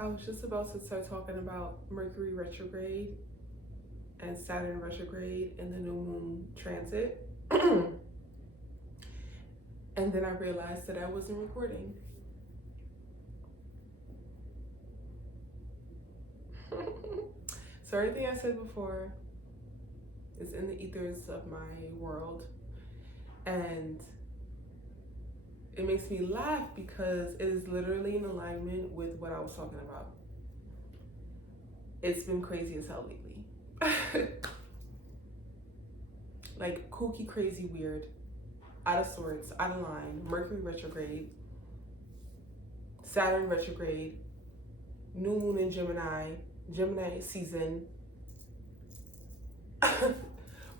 I was just about to start talking about Mercury retrograde and Saturn retrograde and the new moon transit. And then I realized that I wasn't recording. So everything I said before is in the ethers of my world. And it makes me laugh because it is literally in alignment with what I was talking about. It's been crazy as hell lately. Like kooky, crazy, weird, out of sorts, out of line. Mercury retrograde, Saturn retrograde, new moon in Gemini, Gemini season.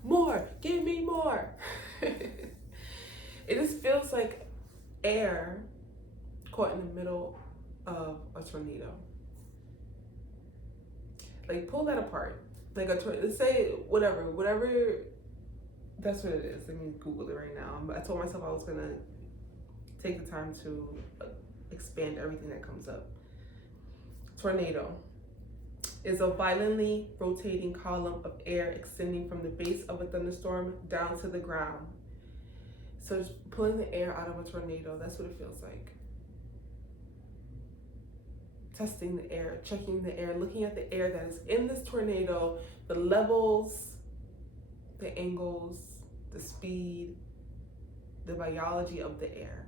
More, give me more. It just feels like air caught in the middle of a tornado. Like pull that apart. Like a tornado. Let's say whatever. That's what it is. Let me Google it right now. I told myself I was gonna take the time to expand everything that comes up. Tornado is a violently rotating column of air extending from the base of a thunderstorm down to the ground. So just pulling the air out of a tornado, that's what it feels like. Testing the air, checking the air, looking at the air that is in this tornado, the levels, the angles, the speed, the biology of the air.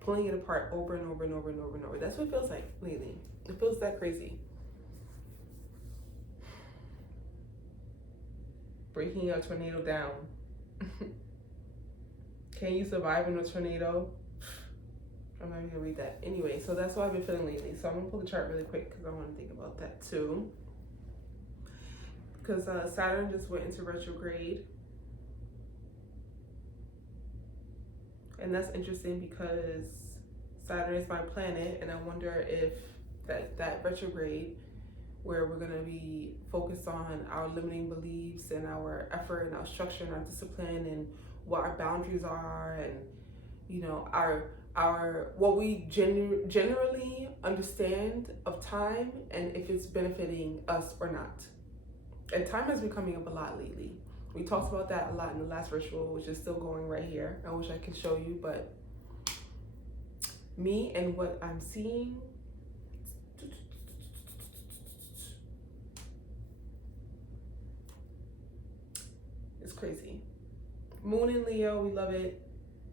Pulling it apart over and over and over and over and over. That's what it feels like lately. It feels that crazy. Breaking a tornado down. Can you survive in a tornado? I'm not even gonna read that. Anyway, so that's what I've been feeling lately. So I'm gonna pull the chart really quick because I want to think about that too. Because Saturn just went into retrograde. And that's interesting because Saturn is my planet, and I wonder if that retrograde, where we're gonna be focused on our limiting beliefs and our effort and our structure and our discipline and what our boundaries are, and you know our what we generally understand of time, and if it's benefiting us or not. And time has been coming up a lot lately. We talked about that a lot in the last ritual, which is still going right here. I wish I could show you, but me and what I'm seeing. It's crazy. Moon in Leo, we love it.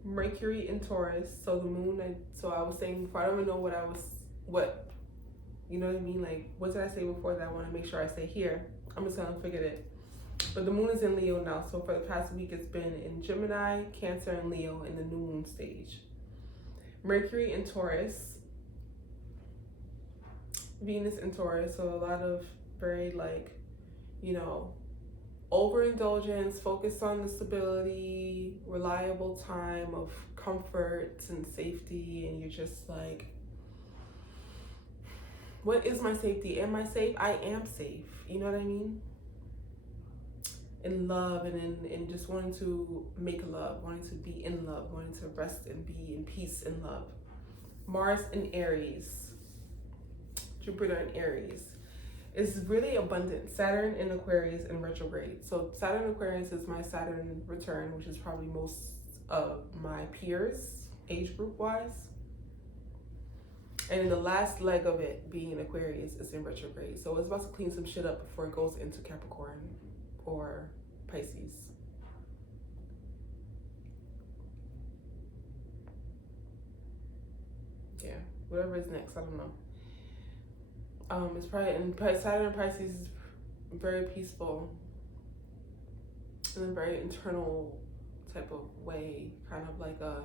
Mercury in Taurus. So the moon, so I was saying before, I don't even know you know what I mean? Like, what did I say before that I want to make sure I say here? I'm just gonna forget it. But the moon is in Leo now. So for the past week, it's been in Gemini, Cancer, and Leo in the new moon stage. Mercury in Taurus. Venus in Taurus. So a lot of very overindulgence, focused on the stability, reliable time of comfort and safety, and you're just like, what is my safety? Am I safe? I am safe. You know what I mean? In love and in just wanting to make love, wanting to be in love, wanting to rest and be in peace and love. Mars in Aries, Jupiter in Aries. It's really abundant. Saturn in Aquarius in retrograde. So Saturn in Aquarius is my Saturn return, which is probably most of my peers, age group wise. And the last leg of it being in Aquarius is in retrograde. So it's about to clean some shit up before it goes into Capricorn or Pisces. Yeah, whatever is next, I don't know. It's probably, and Saturn and Pisces is very peaceful in a very internal type of way, kind of like a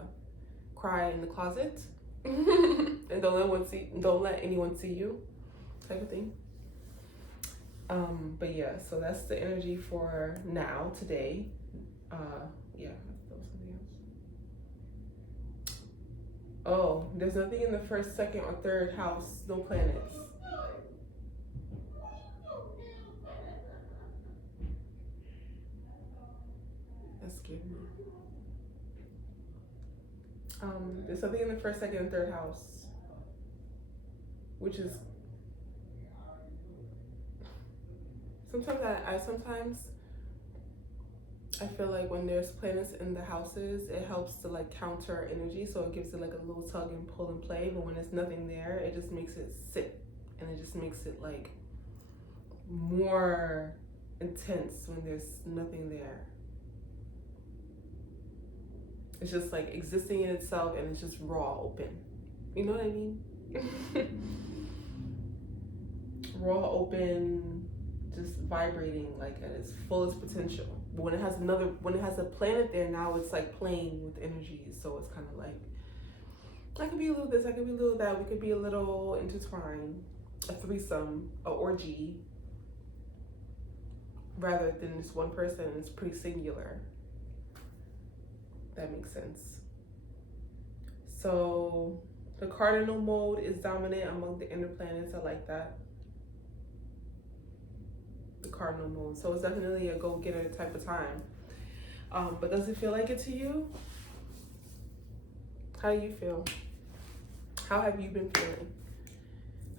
cry in the closet and don't let anyone see you type of thing. But yeah, so that's the energy for now, today. Yeah, that was something else. Oh, there's nothing in the first, second, or third house, no planets. That scared me. There's something in the first, second, and third house. which is sometimes I feel like when there's planets in the houses, it helps to like counter energy, so it gives it like a little tug and pull and play. But when there's nothing there, it just makes it sit, and it just makes it like more intense when there's nothing there. It's just like existing in itself, and it's just raw, open. You know what I mean? Raw, open, just vibrating like at its fullest potential. But when it has a planet there, now it's like playing with energies. So it's kind of like, I could be a little this, I could be a little that, we could be a little intertwined, a threesome, a orgy, rather than just one person. It's pretty singular. That makes sense. So the cardinal mode is dominant among the inner planets. I like that. The cardinal mode. So it's definitely a go-getter type of time. But does it feel like it to you? How do you feel? How have you been feeling?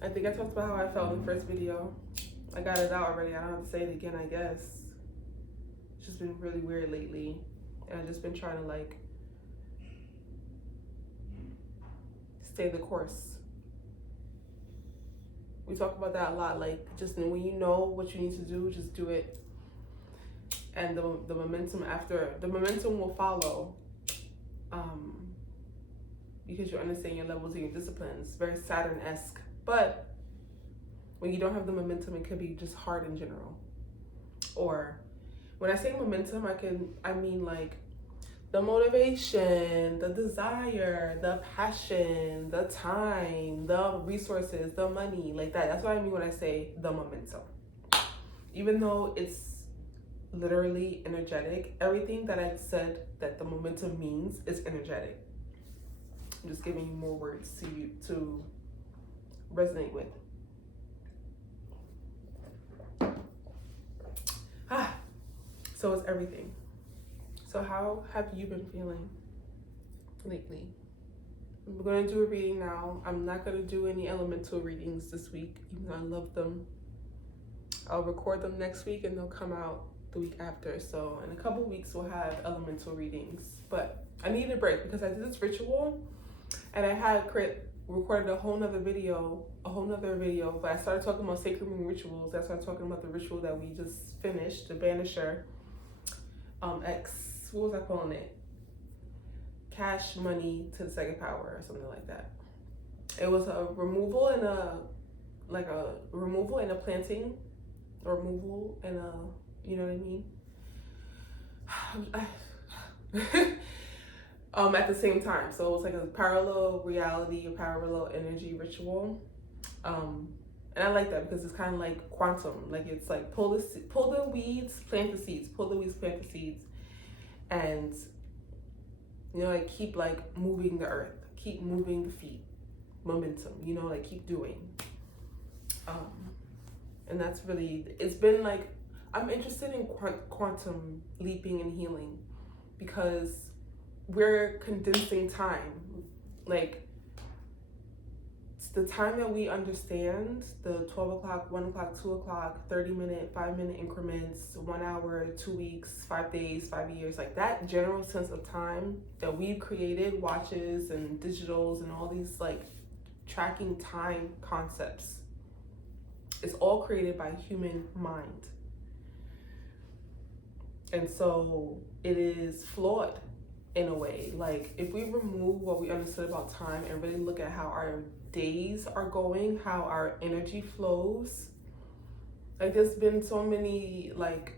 I think I talked about how I felt in the first video. I got it out already. I don't have to say it again, I guess. It's just been really weird lately. And I've just been trying to like stay the course. We talk about that a lot, like just when you know what you need to do, just do it. And the momentum will follow. Because you understand your levels and your disciplines. Very Saturn-esque. But when you don't have the momentum, it could be just hard in general. Or when I say momentum, I mean like the motivation, the desire, the passion, the time, the resources, the money, like that. That's what I mean when I say the momentum. Even though it's literally energetic, everything that I said that the momentum means is energetic. I'm just giving you more words to you to resonate with. So it's everything. So how have you been feeling lately? I'm going to do a reading now. I'm not going to do any elemental readings this week, even though I love them. I'll record them next week and they'll come out the week after. So in a couple weeks, we'll have elemental readings. But I needed a break because I did this ritual and I had recorded a whole nother video, but I started talking about sacred room rituals. I started talking about the ritual that we just finished, the Banisher. What was I calling it? Cash money to the second power or something like that. It was a removal and a planting, a removal and a, you know what I mean? At the same time. So it was like a parallel reality, a parallel energy ritual. And I like that because it's kind of like quantum. Like it's like pull the weeds, plant the seeds. Pull the weeds, plant the seeds. And, you know, like keep like moving the earth. Keep moving the feet. Momentum, you know, like keep doing. And that's really, it's been like, I'm interested in quantum leaping and healing because we're condensing time. Like, it's the time that we understand, the 12 o'clock, 1 o'clock, 2 o'clock, 30-minute, 5-minute increments, 1 hour, 2 weeks, 5 days, 5 years, like that general sense of time that we've created, watches and digitals and all these like tracking time concepts. It's all created by human mind. And so it is flawed in a way. Like if we remove what we understood about time and really look at how our days are going, how our energy flows, like there's been so many like,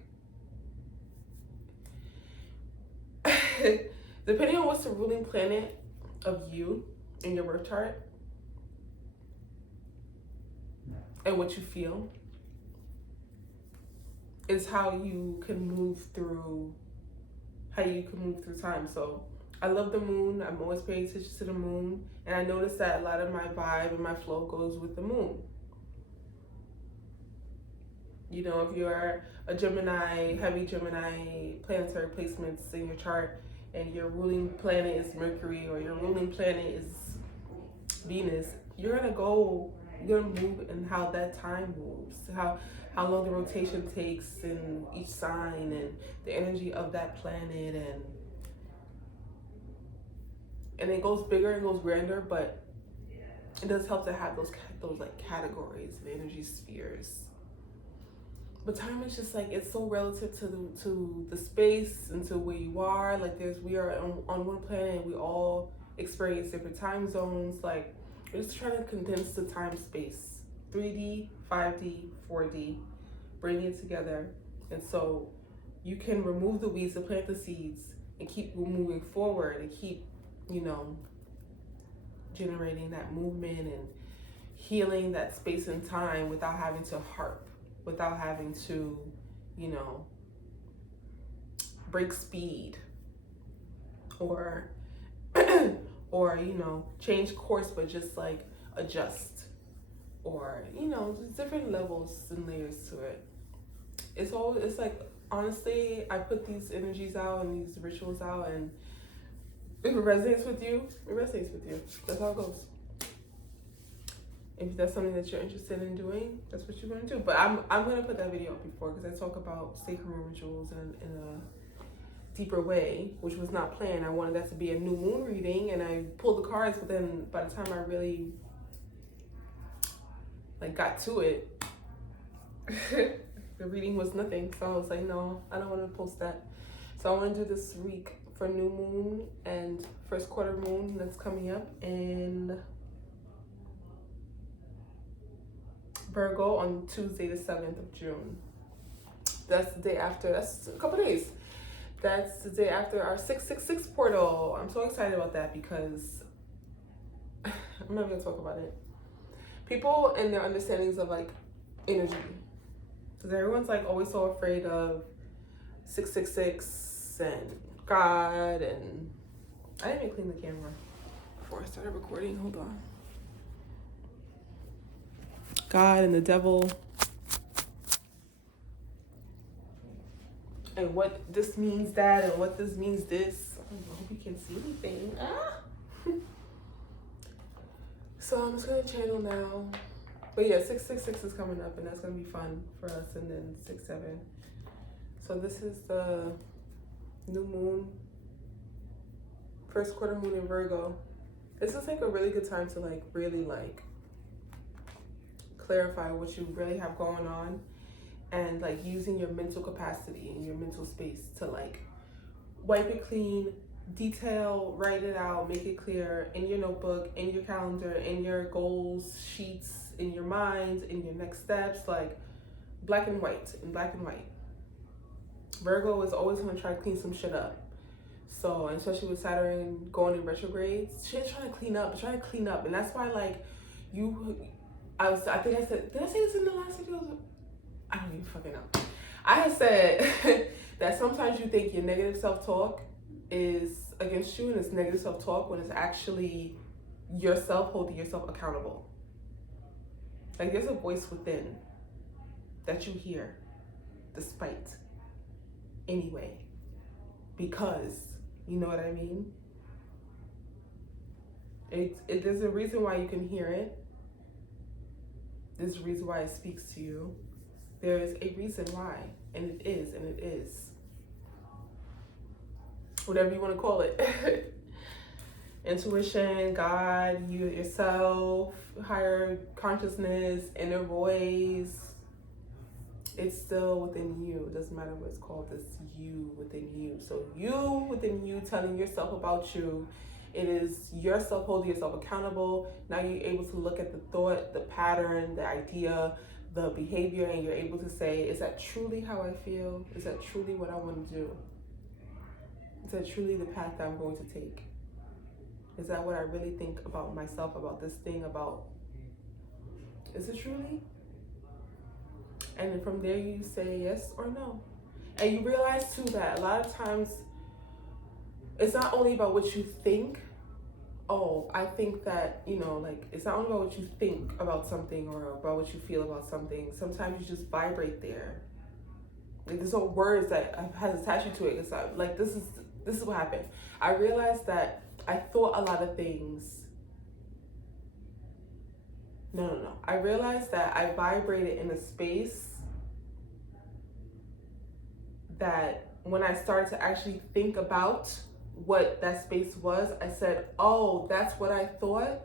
depending on what's the ruling planet of you in your birth chart and what you feel is how you can move through time. So I love the moon. I'm always paying attention to the moon. And I noticed that a lot of my vibe and my flow goes with the moon. You know, if you're a Gemini, heavy Gemini planetary placements in your chart and your ruling planet is Mercury or your ruling planet is Venus, you're gonna go You're gonna move and how that time moves, how long the rotation takes in each sign, and the energy of that planet, and it goes bigger and goes grander, but it does help to have those like categories and energy spheres. But time is just like, it's so relative to the space and to where you are. Like we are on one planet, and we all experience different time zones. Like we're just trying to condense the time space, 3D, 5D, 4D, bring it together. And so you can remove the weeds and plant the seeds and keep moving forward and keep, you know, generating that movement and healing that space and time without having to harp, without having to, you know, break speed or or, you know, change course, but just like adjust, or, you know, there's different levels and layers to it. It's like, honestly, I put these energies out and these rituals out, and if it resonates with you, it resonates with you. That's how it goes. If that's something that you're interested in doing, that's what you're going to do. But I'm going to put that video up before, because I talk about sacred rituals in a deeper way, which was not planned. I wanted that to be a new moon reading, and I pulled the cards, but then by the time I really like got to it, the reading was nothing. So I was like, no, I don't want to post that. So I want to do this week for new moon and first quarter moon that's coming up in Virgo on Tuesday the 7th of June. That's the day after, that's a couple days. That's the day after our 666 portal. I'm so excited about that, because I'm not gonna talk about it. People and their understandings of like energy, because everyone's like always so afraid of 666 and God, and I didn't even clean the camera before I started recording. Hold on. God and the devil, and what this means that, and what this means this. I hope you can see anything. So I'm just gonna channel now. But yeah, 666 is coming up, and that's gonna be fun for us, and then 67. So this is the new moon, first quarter moon in Virgo. This is like a really good time to like really like clarify what you really have going on, and like using your mental capacity and your mental space to like wipe it clean, detail, write it out, make it clear in your notebook, in your calendar, in your goals sheets, in your mind, in your next steps, like black and white, in black and white. Virgo is always going to try to clean some shit up. So, and especially with Saturn going in retrograde, shit's trying to clean up, and that's why like I think I said, did I say this in the last video? I don't even fucking know. I had said that sometimes you think your negative self-talk is against you, and it's negative self-talk when it's actually yourself holding yourself accountable. Like there's a voice within that you hear despite anyway, because you know what I mean? There's a reason why you can hear it. There's a reason why it speaks to you. There is a reason why, and it is. Whatever you want to call it. Intuition, God, you yourself, higher consciousness, inner voice. It's still within you. It doesn't matter what it's called. It's you within you. So you within you telling yourself about you. It is yourself holding yourself accountable. Now you're able to look at the thought, the pattern, the idea, the behavior, and you're able to say, is that truly how I feel? Is that truly what I want to do? Is that truly the path that I'm going to take? Is that what I really think about myself, about this thing, about, is it truly? And then from there you say yes or no. And you realize too that a lot of times it's not only about what you think. Oh, I think that, you know, like, it's not only about what you think about something or about what you feel about something. Sometimes you just vibrate there. Like, there's no words that has attached you to it. It's like, this is what happened. I realized that I thought a lot of things No. I realized that I vibrated in a space that when I started to actually think about what that space was, I said, oh, that's what I thought.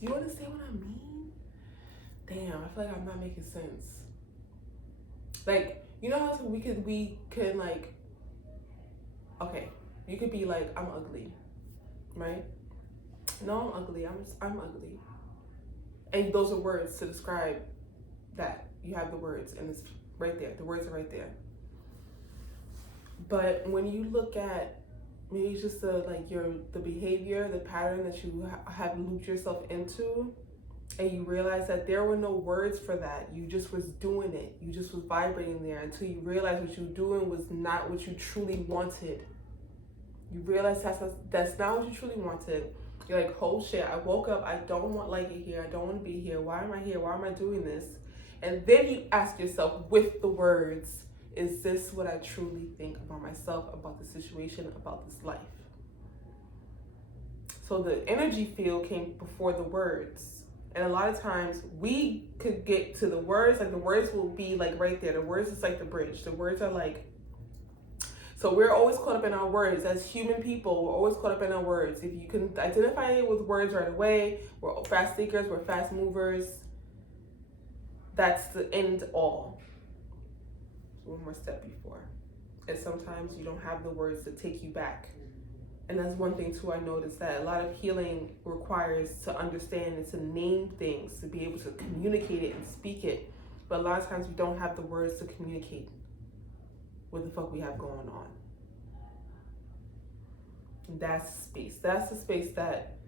Do you understand what I mean? Damn, I feel like I'm not making sense. Like, you know how we could like, okay, you could be like, I'm ugly, right? No, I'm ugly. I'm ugly. And those are words to describe that. You have the words, and it's right there. The words are right there. But when you look at maybe it's just the behavior, the pattern that you have looped yourself into, and you realize that there were no words for that. You just was doing it. You just was vibrating there until you realized what you were doing was not what you truly wanted. You realize that's not what you truly wanted. You're like, oh shit, I woke up, I don't like it here, I don't want to be here. Why am I here? Why am I doing this? And then you ask yourself with the words, is this what I truly think about myself, about the situation, about this life? So the energy field came before the words. And a lot of times we could get to the words, like the words will be like right there. The words is like the bridge. The words are like, so we're always caught up in our words. As human people, we're always caught up in our words. If you can identify it with words right away, we're fast thinkers, we're fast movers. That's the end all. One more step before. And sometimes you don't have the words to take you back. And that's one thing too I noticed, that a lot of healing requires to understand and to name things, to be able to communicate it and speak it. But a lot of times we don't have the words to communicate what the fuck we have going on. And that's space. That's the space that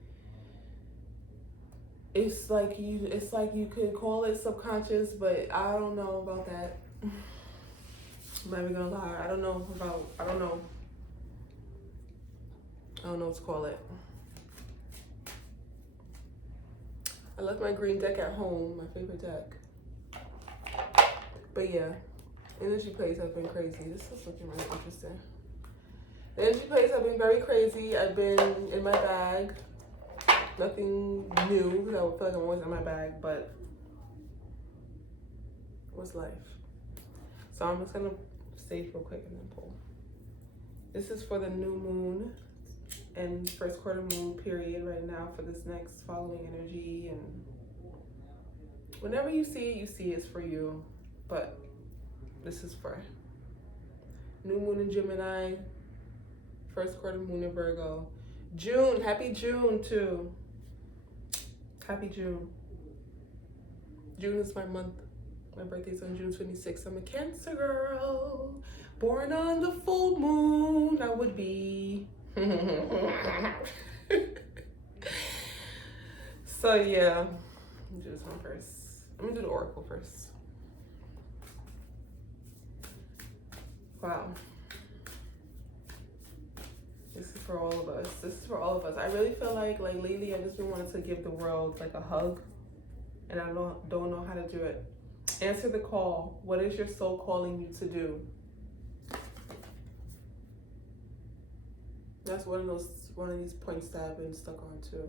it's like you could call it subconscious, but I don't know about that. I'm not even gonna lie. I don't know what to call it. I left my green deck at home, my favorite deck. But yeah, energy plays have been crazy. This is looking really interesting. The energy plays have been very crazy. I've been in my bag. Nothing new, because I would feel like I'm always in my bag, but what's life? So I'm just gonna save real quick and then pull. This is for the new moon and first quarter moon period right now for this next following energy. And whenever you see it's for you. But this is for new moon in Gemini, first quarter moon in Virgo. June, happy June too. Happy June. June is my month. My birthday's on June 26th. I'm a Cancer girl, born on the full moon. I would be. So yeah, let me do this one first. I'm gonna do the oracle first. Wow. This is for all of us. This is for all of us. I really feel like lately I've just been wanting to give the world like a hug, and I don't know how to do it. Answer the call. What is your soul calling you to do? That's one of these points that I've been stuck on too.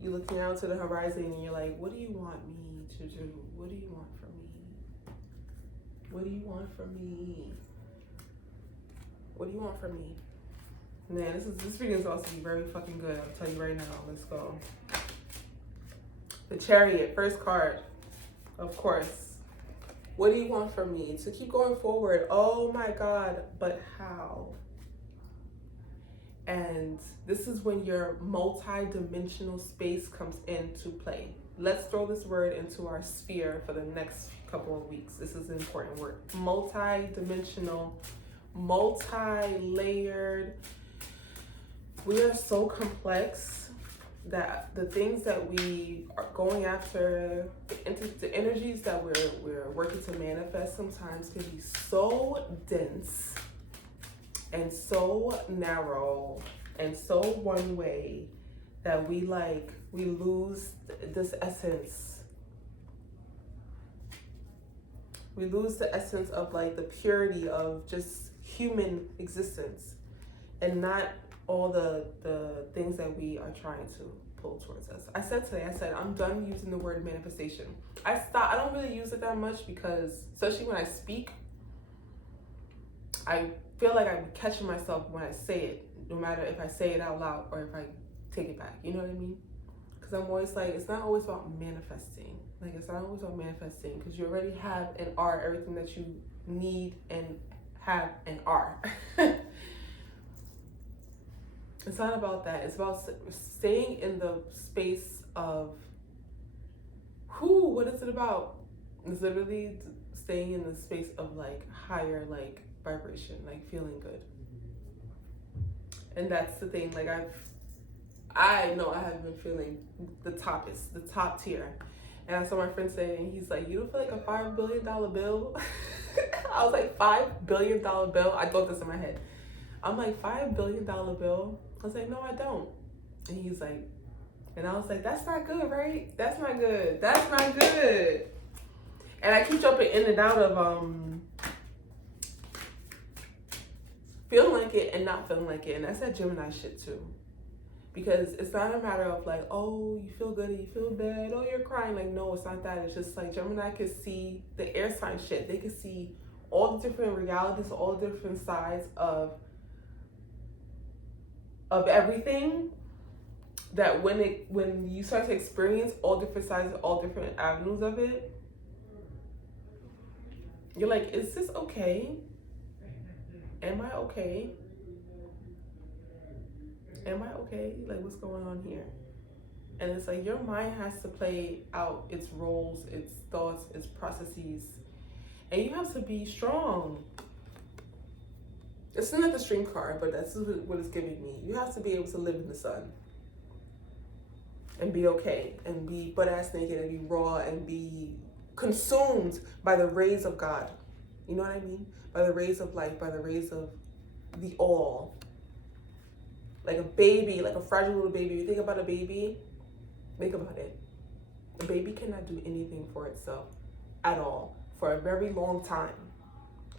You're looking out to the horizon and you're like, what do you want me to do? What do you want from me? What do you want from me? What do you want from me? Man, this video is about to be very fucking good. I'll tell you right now. Let's go. The Chariot, first card. Of course. What do you want from me? To keep going forward. Oh my God, but how? And this is when your multi-dimensional space comes into play. Let's throw this word into our sphere for the next couple of weeks. This is an important word. Multi-dimensional, multi-layered. We are so complex that the things that we are going after, the energies that we're working to manifest sometimes can be so dense and so narrow and so one way that we lose this essence. We lose the essence of like the purity of just human existence, and not all the things that we are trying to pull towards us. I said today, I'm done using the word manifestation. I don't really use it that much because, especially when I speak, I feel like I'm catching myself when I say it, no matter if I say it out loud or if I take it back. You know what I mean? Because I'm always like, it's not always about manifesting. Like, it's not always about manifesting because you already have and are everything that you need and have and are. It's not about that. It's about staying in the space of what is it about? It's literally staying in the space of like higher like vibration, like feeling good. And that's the thing. Like I know I have been feeling the top tier. And I saw my friend say, and he's like, "You don't feel like a $5 billion bill?" I was like, $5 billion bill? I thought this in my head. I'm like, $5 billion bill? I was like, no, I don't. And he's like, and I was like, that's not good, right? That's not good. That's not good. And I keep jumping in and out of feeling like it and not feeling like it. And that's that Gemini shit too. Because it's not a matter of like, oh, you feel good or you feel bad, oh, you're crying. Like, no, it's not that. It's just like Gemini can see the air sign shit. They can see all the different realities, all the different sides of everything, that when you start to experience all different sides, all different avenues of it, you're like, is this okay? Am I okay? Am I okay? Like, what's going on here? And it's like your mind has to play out its roles, its thoughts, its processes, and you have to be strong. It's not the string card, but that's what it's giving me. You have to be able to live in the sun and be okay and be butt ass naked and be raw and be consumed by the rays of God. You know what I mean? By the rays of life, by the rays of the all. Like a baby, like a fragile little baby. You think about a baby, think about it. A baby cannot do anything for itself at all for a very long time.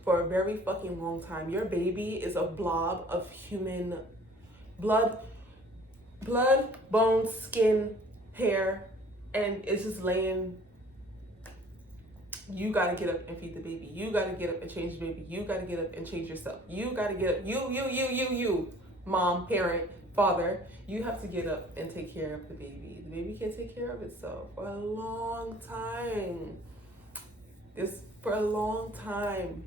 For a very fucking long time. Your baby is a blob of human blood, bones, skin, hair, and it's just laying. You gotta get up and feed the baby. You gotta get up and change the baby. You gotta get up and change yourself. You gotta get up. You, mom, parent, father. You have to get up and take care of the baby. The baby can't take care of itself for a long time. It's for a long time.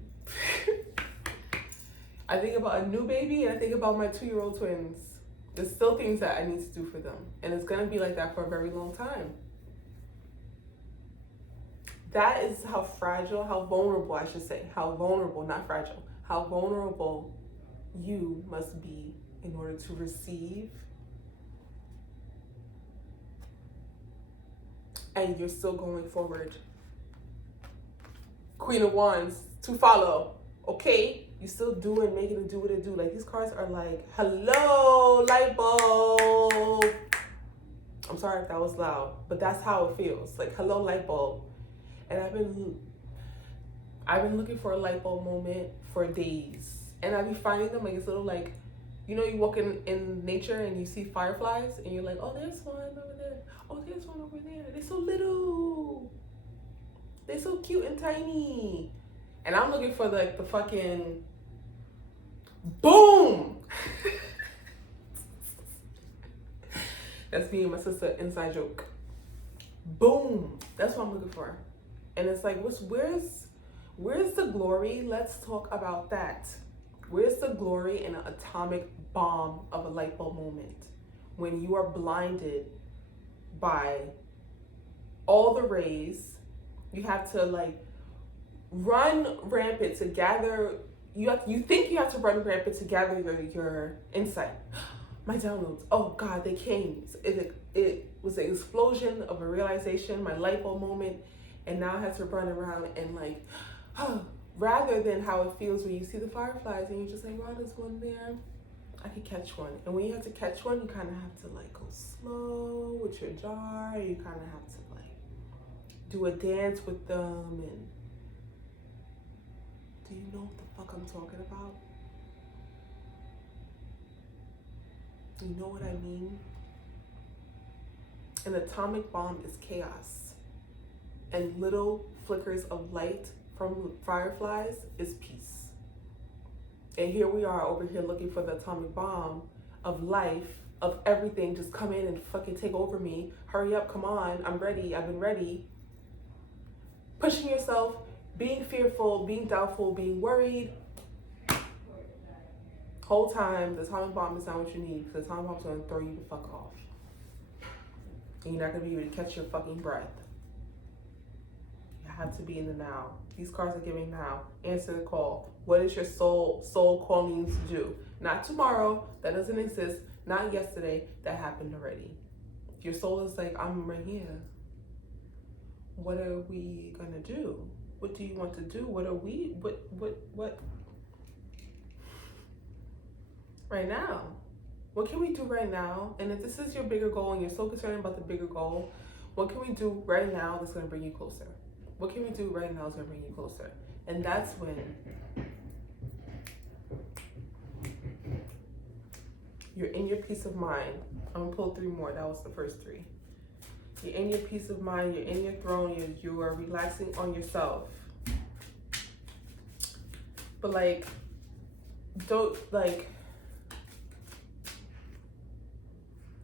I think about a new baby and I think about my 2-year-old twins. There's still things that I need to do for them. And it's going to be like that for a very long time. That is how fragile, how vulnerable, I should say. How vulnerable, not fragile. How vulnerable you must be in order to receive. And you're still going forward. Queen of Wands, to follow. Okay? You still doing, making it do what it do. Like, these cards are like, hello, light bulb. I'm sorry if that was loud, but that's how it feels. Like, hello, light bulb. And I've been looking for a light bulb moment for days. And I be finding them, like, it's little, like, you know, you walk in nature and you see fireflies and you're like, oh, there's one over there. Oh, there's one over there. They're so little. They're so cute and tiny. And I'm looking for like the fucking boom. That's me and my sister inside joke. Boom. That's what I'm looking for. And it's like, where's the glory? Let's talk about that. Where's the glory in an atomic bomb of a light bulb moment when you are blinded by all the rays? You have to like run rampant to gather. You think you have to run rampant to gather your insight. My downloads. Oh God, they came. It was an explosion of a realization. My light bulb moment, and now I have to run around and like, rather than how it feels when you see the fireflies and you're just like, wow, there's one there. I could catch one. And when you have to catch one, you kind of have to like go slow with your jar. You kind of have to like do a dance with them. And do you know what the fuck I'm talking about? Do you know what I mean? An atomic bomb is chaos. And little flickers of light from fireflies is peace. And here we are over here looking for the atomic bomb of life, of everything, just come in and fucking take over me. Hurry up, come on, I'm ready, I've been ready. Pushing yourself, being fearful, being doubtful, being worried. Whole time, the atomic bomb is not what you need, because the atomic bomb is going to throw you the fuck off. And you're not going to be able to catch your fucking breath. You have to be in the now. These cards are giving now. Answer the call. What is your soul calling you to do? Not tomorrow, that doesn't exist. Not yesterday, that happened already. Your soul is like, I'm right here. What are we gonna do? What do you want to do? What? Right now. What can we do right now? And if this is your bigger goal and you're so concerned about the bigger goal, what can we do right now that's gonna bring you closer? What can we do right now that's gonna bring you closer? And that's when you're in your peace of mind. I'm gonna pull 3 more. That was the first 3. You're in your peace of mind. You're in your throne. You are relaxing on yourself. But like, don't like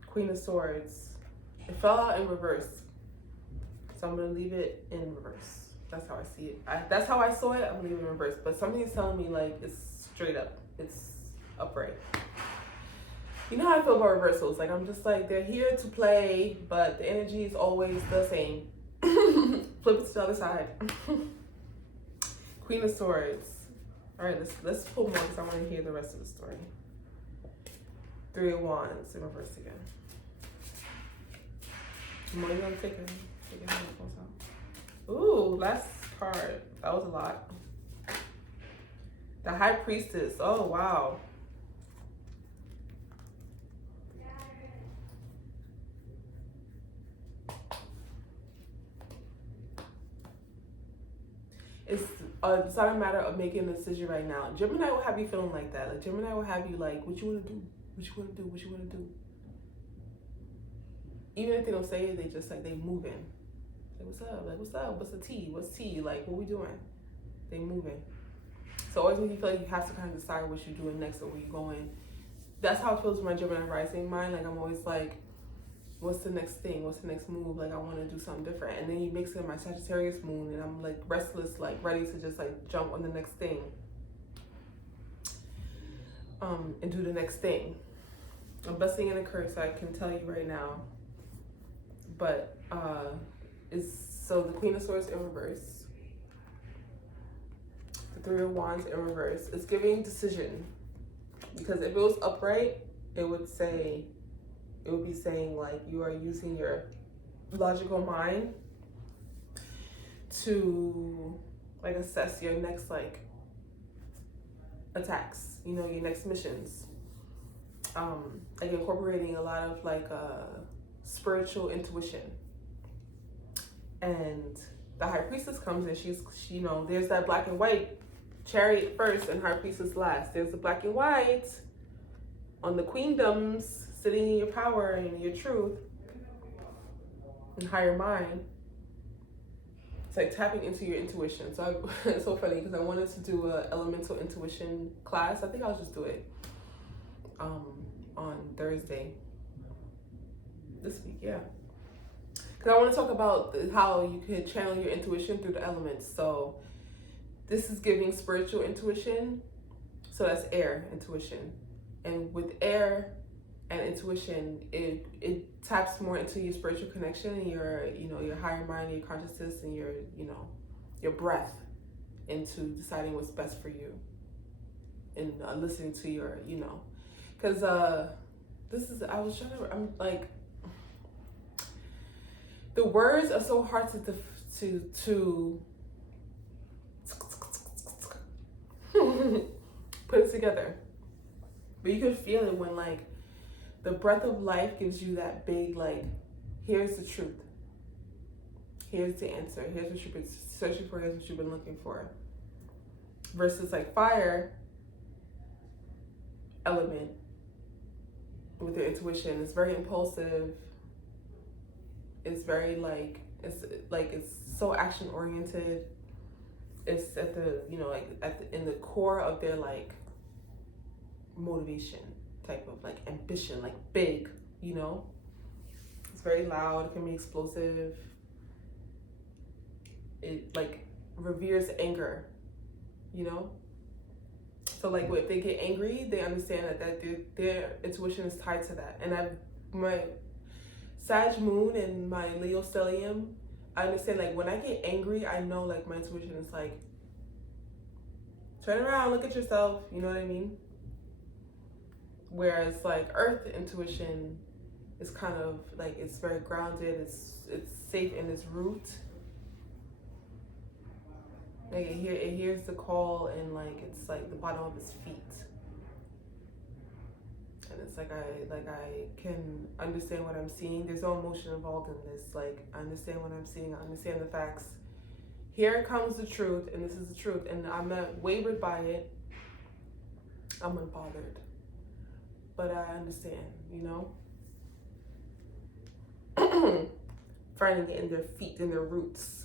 Queen of Swords. It fell out in reverse, so I'm gonna leave it in reverse. That's how I see it. That's how I saw it. I'm gonna leave it in reverse. But something is telling me like it's straight up. It's upright. You know how I feel about reversals. Like, I'm just like, they're here to play, but the energy is always the same. Flip it to the other side. Queen of Swords. All right, let's pull more because I want to hear the rest of the story. 3 of Wands in reverse again. More you gonna take it. Ooh, last card. That was a lot. The High Priestess. Oh, wow. It's not a matter of making a decision right now. Gemini will have you feeling like that. Like, Gemini will have you like, what you want to do? What you want to do? What you want to do? Even if they don't say it, they just like, they moving. Like, what's up? Like, what's up? What's the tea? What's tea? Like, what we doing? They moving. So always when you feel like you have to kind of decide what you're doing next or where you're going. That's how it feels with my Gemini rising mind. Like, I'm always like, what's the next thing? What's the next move? Like, I want to do something different. And then you mix in my Sagittarius moon and I'm like restless, like ready to just like jump on the next thing. And do the next thing. A blessing and a curse, I can tell you right now. But so the Queen of Swords in reverse. The 3 of Wands in reverse. It's giving decision. Because if it was upright, it would be saying like you are using your logical mind to like assess your next like attacks, you know, your next missions. Like incorporating a lot of like spiritual intuition. And the High Priestess comes in, she, you know, there's that black and white, Chariot first and High Priestess last. There's the black and white on the queendoms, sitting in your power and your truth and higher mind. It's like tapping into your intuition. So it's so funny because I wanted to do a elemental intuition class. I think I'll just do it on Thursday this week, yeah. Because I want to talk about how you can channel your intuition through the elements. So this is giving spiritual intuition. So that's air intuition. And with air and intuition, it taps more into your spiritual connection and your, you know, your higher mind, your consciousness, and your, you know, your breath into deciding what's best for you and listening to your, you know, because I'm like, the words are so hard to put it together, but you can feel it when like the breath of life gives you that big, like, here's the truth. Here's the answer. Here's what you've been searching for. Here's what you've been looking for. Versus like fire element with your intuition. It's very impulsive. It's very it's so action oriented. It's at the, you know, like in the core of their like motivation type of like ambition, like big, you know. It's very loud. It can be explosive. It like reveres anger, you know. So like if they get angry, they understand that their intuition is tied to that. And my Sag moon and my Leo stellium, I understand like when I get angry, I know like my intuition is like, turn around, look at yourself, you know what I mean? Whereas like Earth intuition is kind of like, it's very grounded, it's safe in its root. Like it hears the call, and like it's like the bottom of its feet. And it's like I can understand what I'm seeing. There's no emotion involved in this. Like I understand what I'm seeing, I understand the facts. Here comes the truth, and this is the truth, and I'm not wavered by it. I'm unbothered. But I understand, you know? Finding it in their feet, in their roots.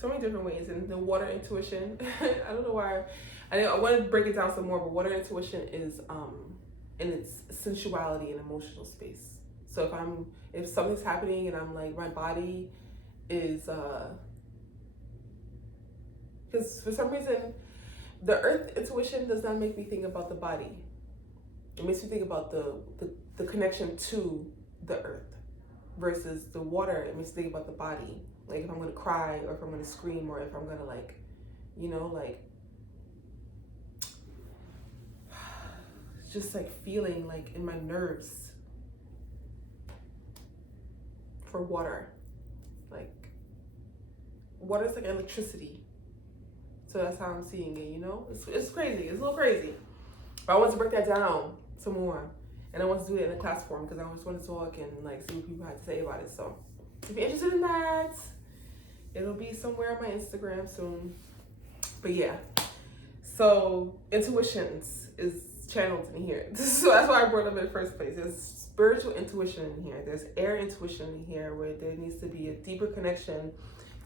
So many different ways. And the water intuition, I don't know why. I want to break it down some more, but water intuition is in its sensuality and emotional space. So if something's happening and I'm like, my body is, because for some reason, the earth intuition does not make me think about the body. It makes me think about the connection to the earth, versus the water, it makes me think about the body. Like if I'm gonna cry, or if I'm gonna scream, or if I'm gonna like, you know, like just like feeling like in my nerves for water. Like water is like electricity. So that's how I'm seeing it, you know? It's crazy, it's a little crazy. But I want to break that down some more. And I want to do it in a class form, because I just want to talk and like see what people have to say about it. So if you're interested in that, it'll be somewhere on my Instagram soon. But yeah, so intuitions is channeled in here. So that's why I brought it up in the first place. There's spiritual intuition in here. There's air intuition in here, where there needs to be a deeper connection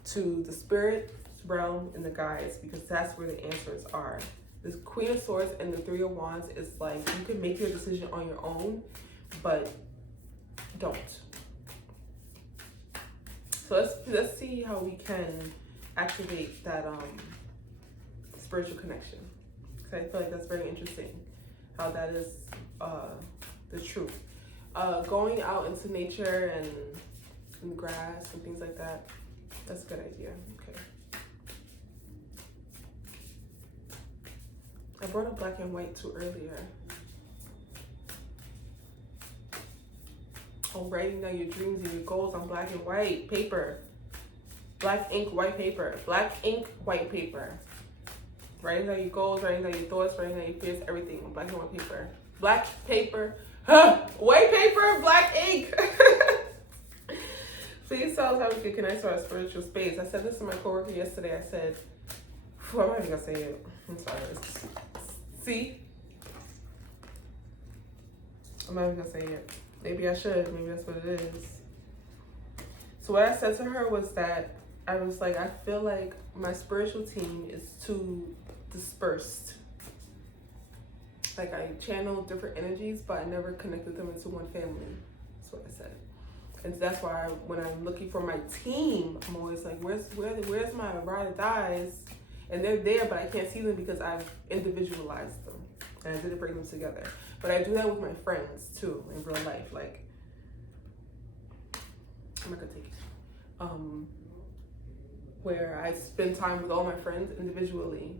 to the spirit realm and the guides, because that's where the answers are. This Queen of Swords and the Three of Wands is like, you can make your decision on your own, but don't. So let's see how we can activate that spiritual connection. Because I feel like that's very interesting, how that is the truth. Going out into nature and in the grass and things like that, that's a good idea. Okay. I brought up black and white too earlier. Oh, writing down your dreams and your goals on black and white paper. Black ink, white paper. Black ink, white paper. Writing down your goals, writing down your thoughts, writing down your fears, everything on black and white paper. Black paper, white paper, black ink. Please tell us how we can connect to our spiritual space. I said this to my coworker yesterday. I said, I'm not even gonna say it. I'm sorry. See? I'm not even gonna say it. Maybe I should. Maybe that's what it is. So what I said to her was that I was like, I feel like my spiritual team is too dispersed. Like I channel different energies, but I never connected them into one family. That's what I said. And so that's why when I'm looking for my team, I'm always like, where's my ride or dies? And they're there, but I can't see them because I've individualized them. And I didn't bring them together. But I do that with my friends too, in real life. Like, I'm not gonna take it. Where I spend time with all my friends individually.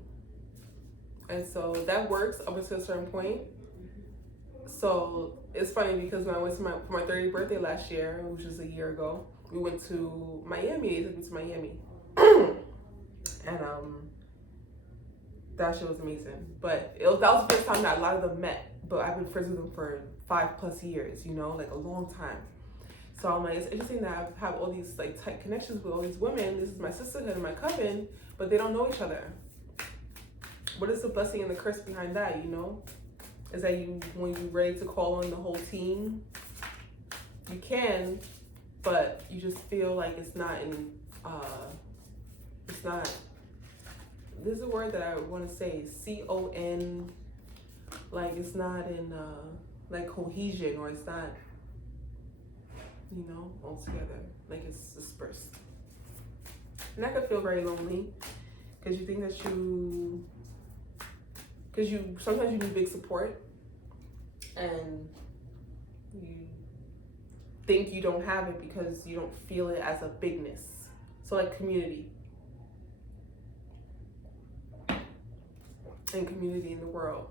And so that works up until a certain point. So it's funny because when I went to for my 30th birthday last year, which was a year ago, we went to Miami. I took me to Miami. And that shit was amazing. But that was the first time that a lot of them met. But I've been friends with them for 5+ years, you know, like a long time. So I'm like, it's interesting that I have all these like tight connections with all these women. This is my sisterhood and my coven, but they don't know each other. What is the blessing and the curse behind that, you know? Is that when you're ready to call on the whole team, you can, but you just feel like it's not in, it's not, there's a word that I want to say, C-O-N, like it's not in, like cohesion, or it's not, you know, all together, like it's dispersed. And that could feel very lonely, because you think that sometimes you need big support, and you think you don't have it because you don't feel it as a bigness. So like community. And community in the world.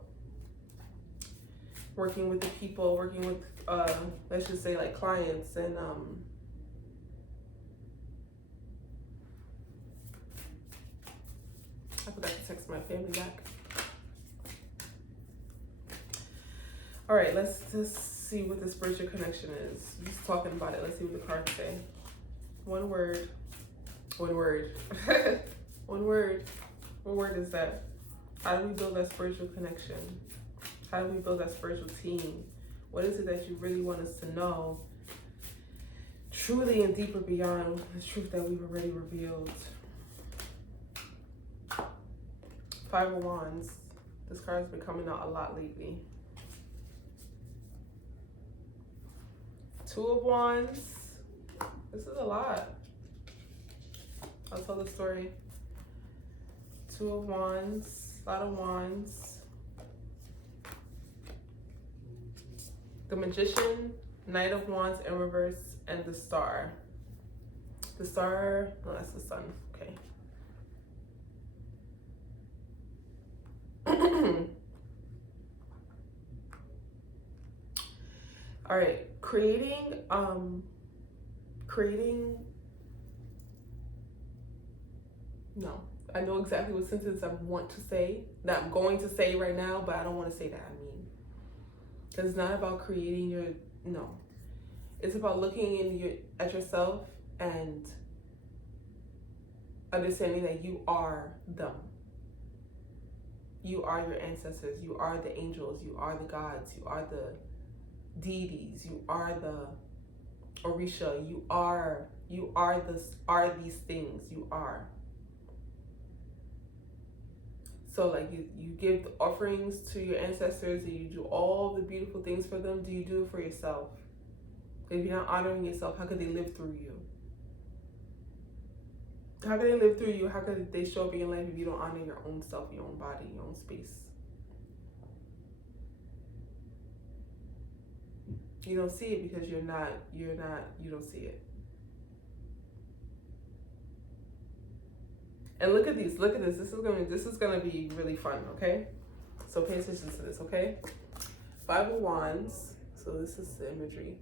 Working with the people, working with, let's just say like clients, and I forgot to text my family back. All right, let's just see what the spiritual connection is. Just talking about it. Let's see what the cards say. One word. One word. One word. What word is that? How do we build that spiritual connection? How do we build that spiritual team? What is it that you really want us to know? Truly and deeper beyond the truth that we've already revealed. Five of Wands. This card's been coming out a lot lately. Two of Wands. This is a lot. I'll tell the story. Two of Wands. A lot of Wands. The Magician. Knight of Wands in reverse. And the Star. The Star. Oh, that's the Sun. Okay. All right, creating, no, I know exactly what sentence I want to say, that I'm going to say right now, but I don't want to say that, because it's not about creating no, it's about looking at yourself and understanding that you are them. You are your ancestors, you are the angels, you are the gods, you are the deities, you are the Orisha, you are these things, you are. So like you give offerings to your ancestors, and you do all the beautiful things for them. Do you do it for yourself? If you're not honoring yourself, how could they live through you? How can they live through you? How could they show up in your life if you don't honor your own self, your own body, your own space? You don't see it because you don't see it. And look at these, look at this. This is gonna be really fun, okay? So pay attention to this, okay? Five of Wands. So this is the imagery.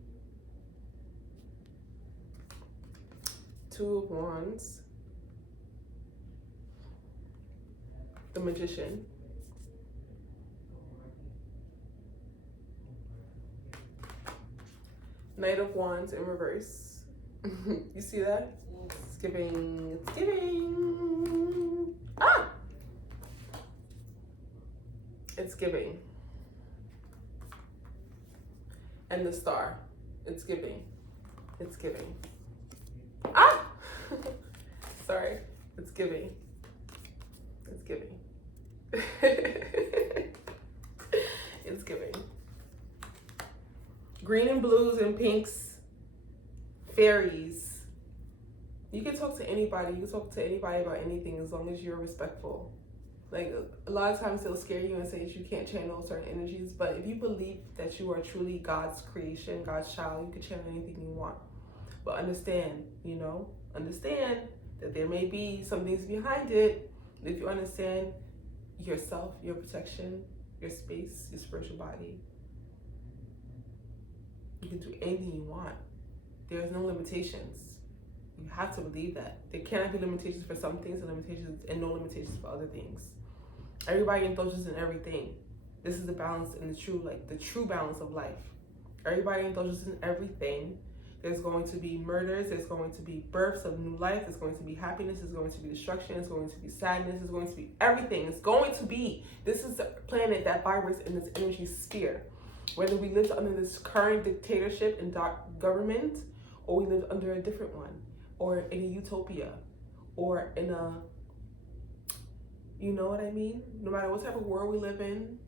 Two of Wands. The Magician. Knight of Wands in reverse. You see that? It's giving. Ah! It's giving. And the Star. It's giving. Ah! Sorry. It's giving. It's giving. Green and blues and pinks. Fairies. You can talk to anybody. You can talk to anybody about anything as long as you're respectful. Like a lot of times they'll scare you and say that you can't channel certain energies. But if you believe that you are truly God's creation, God's child, you can channel anything you want. But understand that there may be some things behind it. If you understand yourself, your protection, your space, your spiritual body, you can do anything you want. There's no limitations. You have to believe that. There cannot be limitations for some things and no limitations for other things. Everybody indulges in everything. This is the balance and the true balance of life. Everybody indulges in everything. There's going to be murders, there's going to be births of new life, there's going to be happiness, there's going to be destruction, there's going to be sadness, there's going to be everything. It's going to be. This is the planet that vibrates in this energy sphere. Whether we live under this current dictatorship and government, or we lived under a different one, or in a utopia, or in a, you know what I mean? No matter what type of world we live in,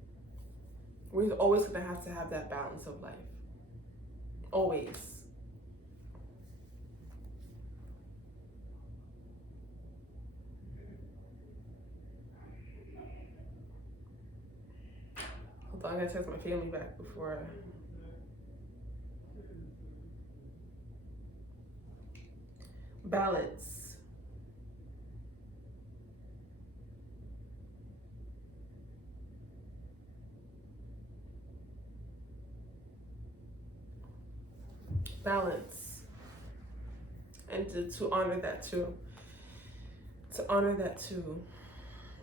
we're always gonna have to have that balance of life. Always. Hold on, I gotta text my family back before. Balance. Balance. And to honor that too. To honor that too.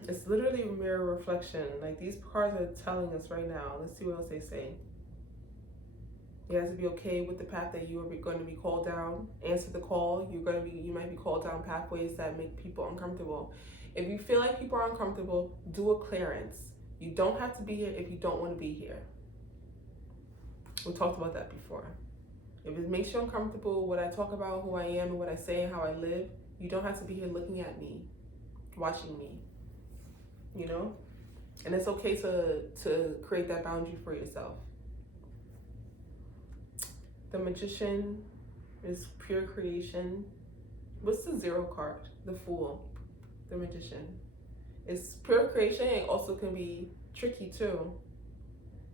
It's literally a mirror reflection. Like, these cards are telling us right now. Let's see what else they say. You have to be okay with the path that you are going to be called down. Answer the call. You might be called down pathways that make people uncomfortable. If you feel like people are uncomfortable, do a clearance. You don't have to be here if you don't want to be here. We talked about that before. If it makes you uncomfortable, what I talk about, who I am, and what I say, and how I live, you don't have to be here looking at me, watching me. You know? And it's okay to create that boundary for yourself. The Magician is pure creation. What's the 0 card? The Fool. The Magician. It's pure creation. It also can be tricky too.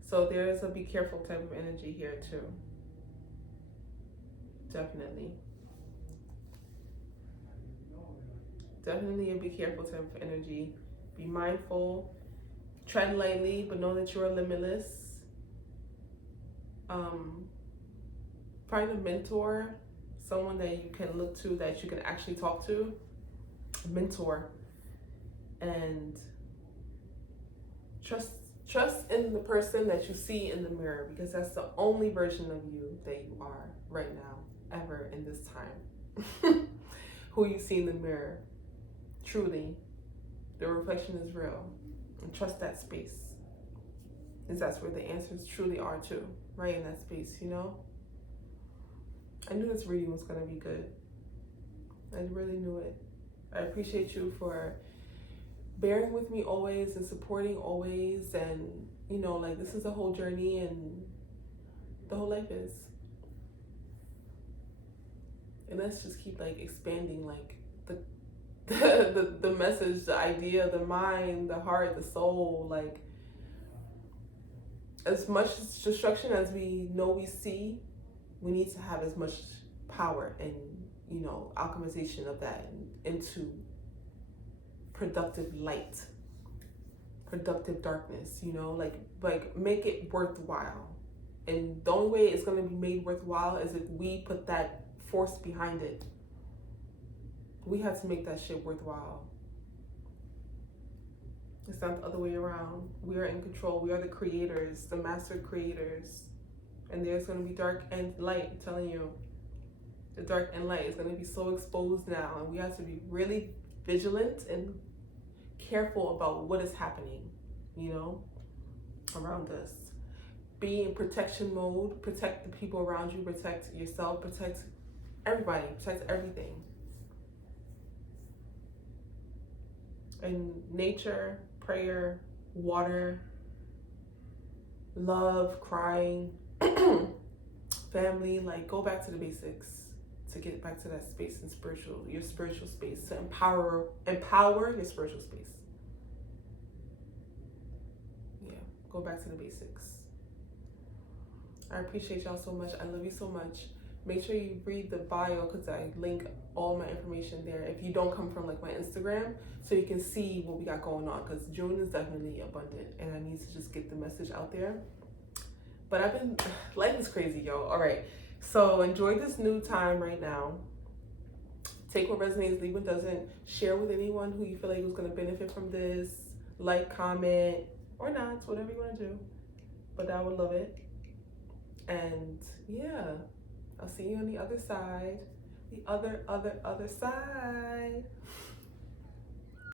So there is a be careful type of energy here too. Definitely. Definitely a be careful type of energy. Be mindful. Tread lightly, but know that you are limitless. Find a mentor, someone that you can look to, that you can actually talk to. A mentor. And trust in the person that you see in the mirror, because that's the only version of you that you are right now, ever in this time. Who you see in the mirror. Truly. The reflection is real. And trust that space. Because that's where the answers truly are too. Right in that space, you know? I knew this reading was going to be good. I really knew it. I appreciate you for bearing with me always and supporting always. And, you know, like, this is a whole journey, and the whole life is. And let's just keep, like, expanding, like, the message, the idea, the mind, the heart, the soul. Like, as much destruction as we know we see, we need to have as much power and, you know, alchemization of that into productive light, productive darkness, you know, like make it worthwhile. And the only way it's going to be made worthwhile is if we put that force behind it. We have to make that shit worthwhile. It's not the other way around. We are in control. We are the creators, the master creators. And there's going to be dark and light, I'm telling you. The dark and light is going to be so exposed now. And we have to be really vigilant and careful about what is happening, you know, around us. Be in protection mode. Protect the people around you. Protect yourself. Protect everybody. Protect everything. And nature, prayer, water, love, crying, family, like, go back to the basics to get back to that space and your spiritual space, to empower your spiritual space. Yeah, go back to the basics. I appreciate y'all so much. I love you so much. Make sure you read the bio, because I link all my information there if you don't come from, like, my Instagram, so you can see what we got going on, because June is definitely abundant and I need to just get the message out there. But life is crazy, yo. All right, so enjoy this new time right now. Take what resonates, leave what doesn't. Share with anyone who you feel like is going to benefit from this. Like, comment, or not, whatever you want to do. But I would love it. And yeah, I'll see you on the other side. The other side.